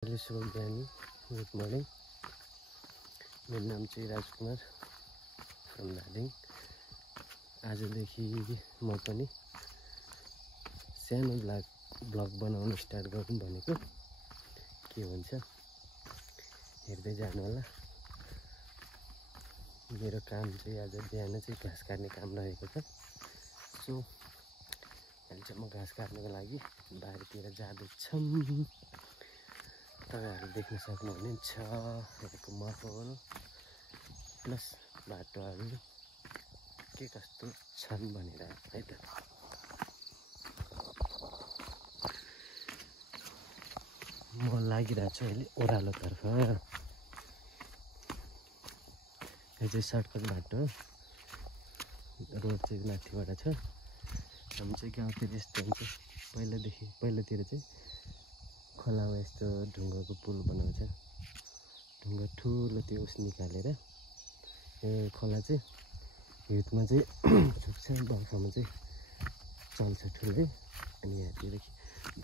शुभ बिहान, good morning. मेरो नाम चाहिँ राजकुमार फ्रम दार्जिलिङ। आजदेखि म पनि सानो ब्लग बनाउन स्टार्ट गरौँ भनेको। के हुन्छ हेर्दै जानु होला। मेरो काम चाहिँ आज बिहान चाहिँ घाँस काट्ने काम रहेको छ। सो अहिले चाहिँ म घाँस काट्नको लागि बारीतिर जाँदैछौँ। तपाईहरुले देख्न सक्नुहुन्छ यहाँको माहौल प्लस बाटोहरू के कस्तो छन् भनेर है त। म लागिरहेको छु अहिले ओह्रालोतर्फ। यो चाहिँ सर्टकट बाटो, रोड चाहिँ माथिबाट छ। हामी चाहिँ गाउँतिर यस्तो हुन्छ, पहिलातिर चाहिँ खोलामा यस्तो ढुङ्गाको पुल बनाउँछ। ढुङ्गा ठुलो त्यो उस निकालेर यो खोला चाहिँ हिउँदमा चाहिँ सुक्छ, बर्खामा चाहिँ चल्छ ठुलै। अनि यहाँतिर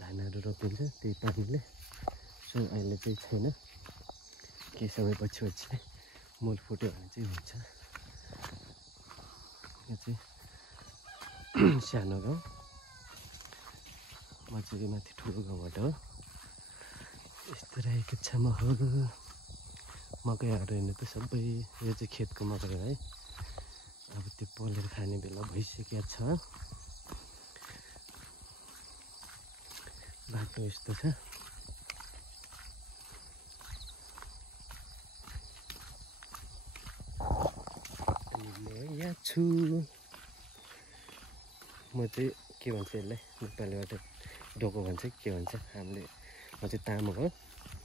धानहरू रोपिन्छ त्यही पानीले। सो अहिले चाहिँ छैन, केही समय पछि मूल फुट्यो भने चाहिँ हुन्छ। यो चाहिँ सानो गाउँ, म चाहिँ माथि ठुलो गाउँबाट हो। यस्तो रहेको छ माहौल। मकैहरू हेर्नु त सबै, यो चाहिँ खेतको मकै हो है। अब त्यो पोलेर खाने बेला भइसकेको छ। बाटो यस्तो छ। अनि म यहाँ छु। म चाहिँ के भन्छ यसलाई नेपालीबाट डोको भन्छ के भन्छ हामीले। म चाहिँ तामाङ हो।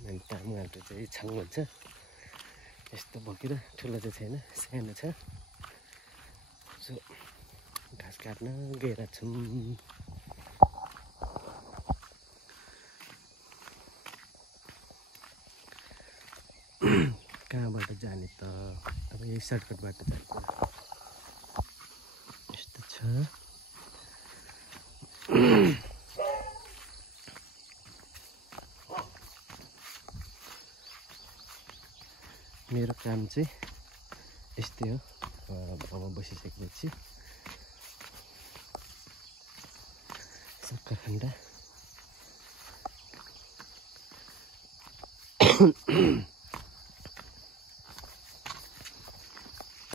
अनि तामाङहरू चाहिँ छाङ भन्छ। यस्तो बोकेर, ठुलो चाहिँ छैन, सानो छ। सो घाँस काट्न गएर छौँ। कहाँबाट जाने त? अब यही सर्टकटबाट जाने। यस्तो छ। मेरो काम चाहिँ यस्तै हो। घरमा बसिसकेपछि सक्खर खन्दा